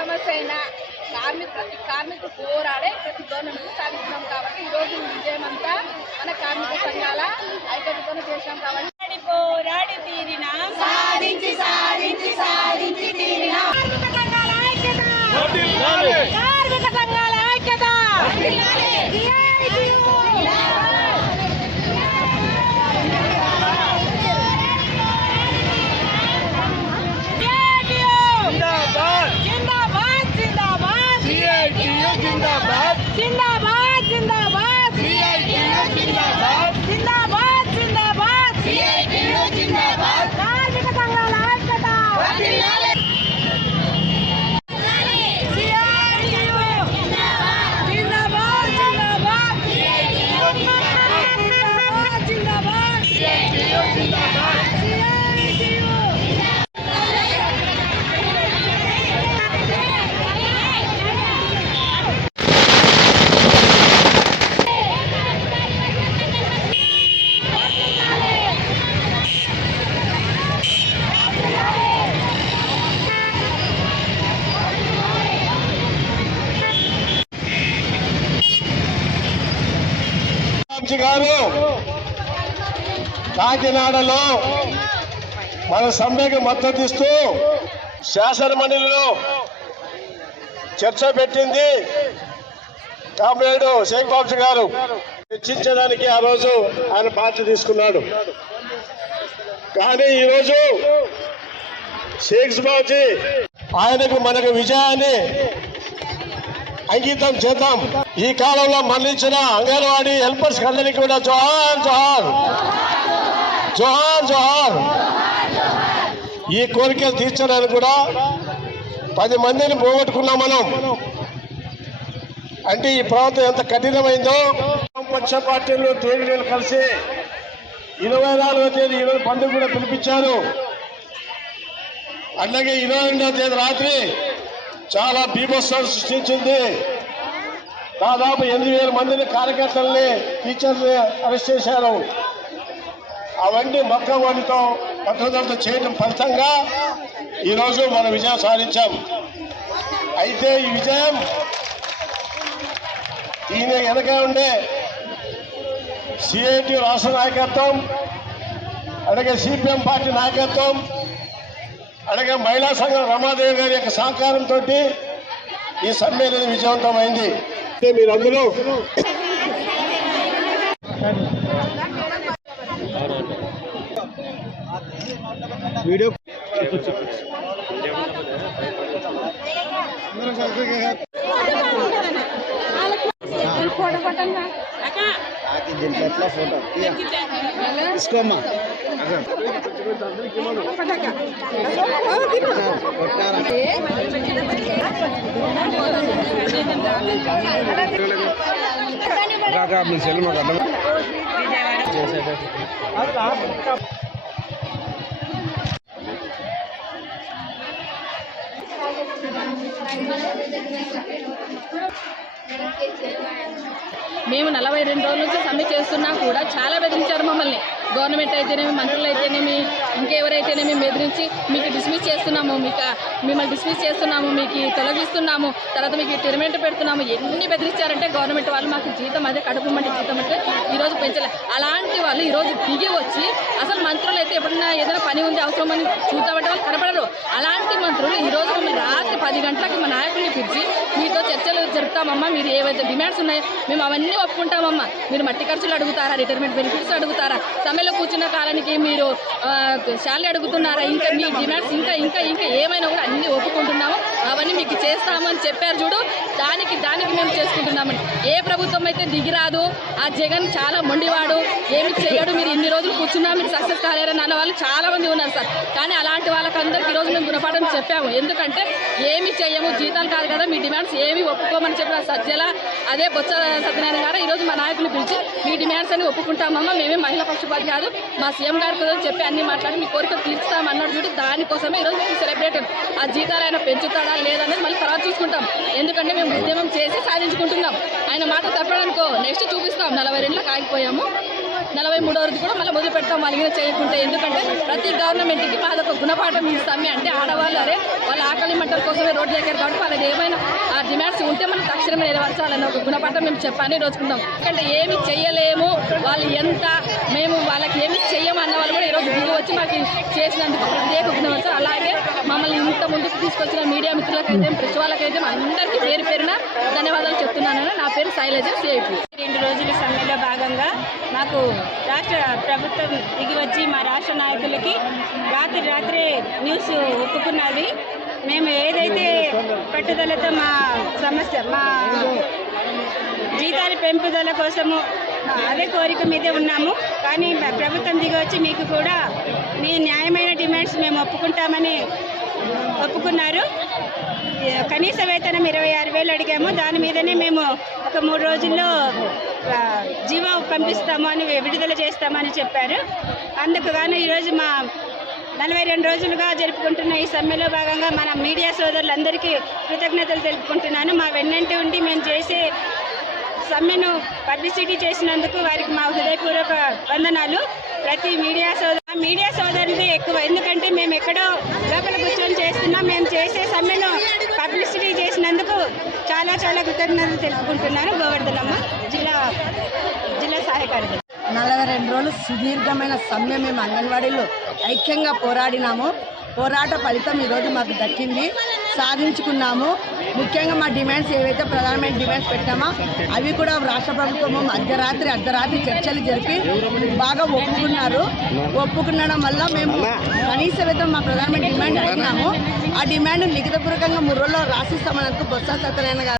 సమస్య అయినా కార్మిక ప్రతి కార్మికు పోరాడే ప్రతి గవర్నమెంట్ సాధిస్తున్నాం కాబట్టి ఈ రోజు విజయం అంతా మన కార్మిక సంఘాల ఐక్యతతో చేశాం కాబట్టి. పోరాడి తీరిన సాధించి రామజీ గారు కాకినాడలో మన సమ్మెకి మద్దతు ఇస్తూ శాసనమండలిలో చర్చ పెట్టింది కామ్రేడ్ షేక్ బాబు గారు. చర్చించడానికి ఆ రోజు ఆయన బాధ్యత తీసుకున్నాడు. కానీ ఈరోజు షేక్ బాబుజీ ఆయనకు మనకు విజయాన్ని అంకితం చేద్దాం. ఈ కాలంలో మరణించిన అంగన్వాడీ హెల్పర్స్ అందరికీ కూడా జోహార్ జోహార్. జోహార్ జోహార్. ఈ కోరికలు తీర్చడానికి కూడా పది మందిని పోగొట్టుకున్నాం మనం. అంటే ఈ ప్రభుత్వం ఎంత కఠినమైందో. పక్ష పార్టీలు ట్రేడ్ కలిసి ఇరవై నాలుగో తేదీ ఇరవై పండుగ కూడా పిలిపించారు. అలాగే ఇరవై రెండవ తేదీ రాత్రి చాలా బీభత్సాలు సృష్టించింది. దాదాపు ఎనిమిది వేల మందిని కార్యకర్తల్ని టీచర్ని అరెస్ట్ చేశారు. అవన్నీ మొక్క వాటితో పట్టుదలతో చేయడం ఫలితంగా ఈరోజు మనం విజయం సాధించాం. అయితే ఈ విజయం ఈయన వెనక ఉండే సిఐటి రాష్ట్ర నాయకత్వం అలాగే సిపిఎం పార్టీ నాయకత్వం అలాగే మహిళా సంఘం రమాదేవి గారి యొక్క సహకారంతో ఈ సమ్మేళనం విజయవంతమైంది. అంటే మీరందరూ వీడియో తీసుకోమ్మా. కాకా మీ సెల్ మాకు అర్థం మేము నలభై రెండు రోజుల నుంచి సమ్మె చేస్తున్నా కూడా చాలా బెదిరించారు మమ్మల్ని. గవర్నమెంట్ అయితేనేమి మంత్రులు అయితేనేమి ఇంకెవరైతేనేమి బెదిరించి మీకు డిస్మిస్ చేస్తున్నాము మీకు మిమ్మల్ని డిస్మిస్ చేస్తున్నాము మీకు తొలగిస్తున్నాము తర్వాత మీకు టెర్మినేట్ పెడుతున్నాము. ఎన్ని బెదిరించారంటే గవర్నమెంట్ వాళ్ళు మాకు జీతం అదే కడుపు మంటే జీతం అంటే ఈరోజు పెంచలే. అలాంటి వాళ్ళు ఈరోజు దిగి వచ్చి అసలు మంత్రులు అయితే ఎప్పుడన్నా ఏదైనా పని ఉంది అవసరం అని చూద్దామంటే వాళ్ళు కనపడరు అలాంటి మంత్రులు ఈరోజు మేము రాత్రి పది గంటలకి మా నాయకుల్ని పిలిచి మీతో చర్చలు జరుపుతామమ్మా మీరు ఏవైతే డిమాండ్స్ ఉన్నాయో మేము అవన్నీ ఒప్పుకుంటామమ్మా. మీరు మట్టి ఖర్చులు అడుగుతారా రిటైర్మెంట్ బెనిఫిట్స్ అడుగుతారా? సమ్మెలో కూర్చున్న కాలానికి మీరు శాలరీ అడుగుతున్నారా? ఇంకా మీ డిమాండ్స్ ఇంకా ఇంకా ఇంకా ఏమైనా కూడా అన్ని ఒప్పుకుంటున్నాము. అవన్నీ మీకు చేస్తామని చెప్పారు చూడు. దానికి దానికి మేము చేసుకుంటున్నామని. ఏ ప్రభుత్వం అయితే దిగిరాదు ఆ జగన్ చాలా మొండివాడు ఏమి చేయడు మీరు ఇన్ని రోజులు కూర్చున్నా మీరు సక్సెస్ కాలేరని అన్న వాళ్ళు చాలా మంది ఉన్నారు సార్. కానీ అలాంటి వాళ్ళకందరికీ ఈరోజు మేము గుణపాఠం చెప్పాము. ఎందుకంటే ఏమి చేయము జీతాలు కాదు కదా మీ డిమాండ్స్ ఏమి ఒప్పుకోమని చెప్పిన సజ్జల అదే బొత్స సత్యనారాయణ గారు ఈరోజు మా నాయకులు పిలిచి మీ డిమాండ్స్ అని ఒప్పుకుంటామమ్మా మేమే మహిళా పక్షపాతి కాదు. మా సీఎం గారితో చెప్పి అన్ని మాట్లాడి మీ కోరిక తీర్చుతామన్నాడు చూడు దానికోసమే ఈరోజు మేము సెలబ్రేట్ ఆ జీతాలు ఆయన పెంచుతాడా లేదనేది మళ్ళీ తర్వాత చూసుకుంటాం. ఎందుకంటే మేము ఉద్యమం చేసి సాధించుకుంటున్నాం. ఆయన మాట తప్పడనుకో నెక్స్ట్ చూపిస్తాం. నలభై రెండులకు ఆగిపోయాము. నలభై మూడో రోజు కూడా మళ్ళీ మొదలు పెడతాం వాళ్ళ చేయకుంటే. ఎందుకంటే ప్రతి గవర్నమెంట్కి మాదొక గుణపాఠం ఇస్తామే అంటే ఆడవాళ్ళు అరే వాళ్ళ ఆకలి మంటల కోసమే రోడ్లు ఎక్కారు కాబట్టి వాళ్ళకి ఏమైనా ఆ డిమాండ్స్ ఉంటే మనం తక్షణమే నెరవేర్చాలని ఒక గుణపాఠం మేము చెప్పని రోజుకుందాం ఎందుకంటే ఏమి చేయలేము వాళ్ళు ఎంత మేము వాళ్ళకి ఏమి చెయ్యము అన్న వాళ్ళు కూడా ఈరోజు దిగి వచ్చి మాకు చేసినందుకు ప్రత్యేక గుణవంతం అలాగే మమ్మల్ని ఇంత ముందుకు తీసుకొచ్చిన మీడియా మిత్రులకైతే ప్రతి వాళ్ళకైతే అందరికీ పేరు పేరున ధన్యవాదాలు చెప్తున్నాను పేరు శైలజ సిఐపి రెండు రోజుల సమ్మెలో భాగంగా మాకు రాష్ట్ర ప్రభుత్వం దిగి వచ్చి మా రాష్ట్ర నాయకులకి రాత్రి రాత్రే న్యూస్ ఒప్పుకున్నది. మేము ఏదైతే పట్టుదలతో మా సమస్య మా జీతాల పెంపుదల కోసము అదే కోరిక మీదే ఉన్నాము. కానీ ప్రభుత్వం దిగి వచ్చి మీకు కూడా మీ న్యాయమైన డిమాండ్స్ మేము ఒప్పుకుంటామని ఒప్పుకున్నారు. కనీస వేతనం ఇరవై ఆరు వేలు అడిగాము. దాని మీదనే మేము ఒక మూడు రోజుల్లో జీవో పంపిస్తాము అని విడుదల చేస్తామని చెప్పారు. అందుకు గాను ఈరోజు మా నలభై రెండు రోజులుగా జరుపుకుంటున్న ఈ సమ్మెలో భాగంగా మన మీడియా సోదరులందరికీ కృతజ్ఞతలు తెలుపుకుంటున్నాను. మా వెన్నంటి ఉండి మేము చేసే సమ్మెను పబ్లిసిటీ చేసినందుకు వారికి మా హృదయపూర్వక వందనాలు. ప్రతి మీడియా సోదరు మీడియా సోదరులది ఎక్కువ ఎందుకంటే మేము ఎక్కడో లోపల కూర్చొని చేస్తున్నాం మేము చేసే సమ్మెను పబ్లిసిటీ చేసినందుకు చాలా చాలా కృతజ్ఞతలు తెలుపుకుంటున్నాను. గోవర్ధనమ్మ జిల్లా జిల్లా సహాయ కార్యదర్శి. నలభై రెండు రోజులు సుదీర్ఘమైన సమ్మె మేము అంగన్వాడీలో ఐక్యంగా పోరాడినాము. పోరాట ఫలితం ఈరోజు మాకు దక్కింది. సాధించుకున్నాము. ముఖ్యంగా మా డిమాండ్స్ ఏవైతే ప్రధానమైన డిమాండ్స్ పెట్టామో అవి కూడా రాష్ట్ర ప్రభుత్వము అర్ధరాత్రి అర్ధరాత్రి చర్చలు జరిపి బాగా ఒప్పుకున్నారు. ఒప్పుకున్నడం వల్ల మేము కనీస వేతం మా ప్రధానమైన డిమాండ్ అడిగినాము. ఆ డిమాండ్ లిఖితపూర్వకంగా మూడు రోజుల్లో రాసిస్తామన్నందుకు బొత్స సత్యనారాయణ గారు